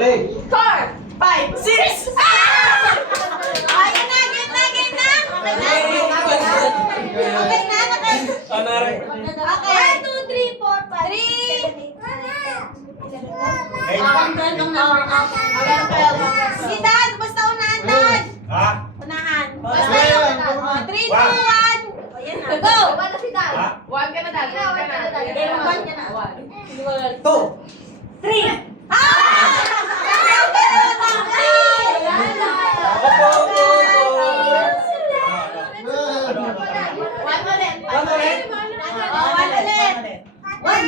Three. Four, five, six. Ah! Ayan na, game na, game na. Okay na? Okay na, naka... Ano rin? Okay. One, two, three, four, five, six, Si Dad, basta unahan, Dad. Ha? Unahan. Basta yung... Oh, three, two, One. one. Ayan na. Go! Ha? One ka na dad. One ka na. Okay, one ka na. Two. Three.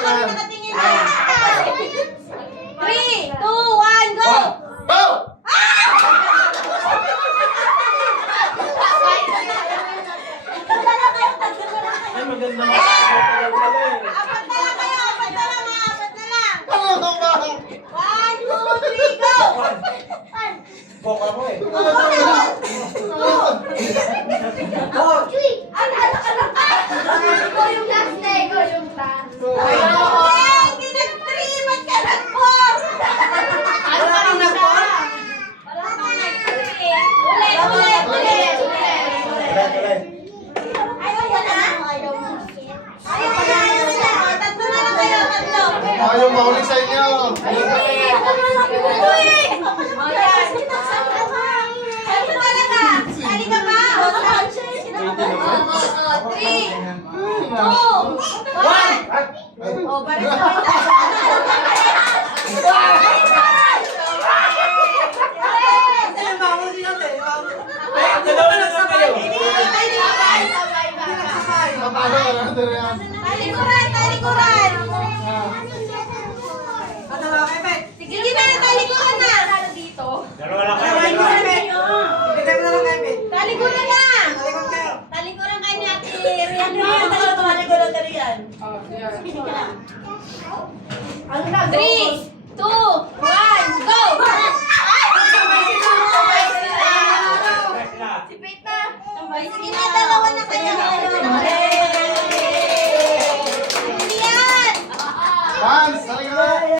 kami nakatingin na. Three, two, one, go. Go. Ay, maganda na. Apat na lang kayo, apat na lang, ha, apat na lang. Ano ba? One, two, three, go. Bok ako eh. Ano ka ba? Four. Ano, ano, ano, ah? Ikaw yung last na. Ikaw yung last. Ay, hindi nag-three, ba't ka nag-four? Ano ka rin nag-four? Wala pang nag-three. Ulit, ulit, ulit. Ulit, ulit. Ayaw mo na? Ayaw mo na, ayaw mo na. O, Tatlo na lang kayo, tatlo. Ayaw mahuli sa inyo. Sabi talaga. Sali ka ba? Three, two, one. Oh, pares na kita. Eh, dalawa na lang kayo. Matalo ka na ito yan. Talikuran, talikuran. Oh, Three, two, one,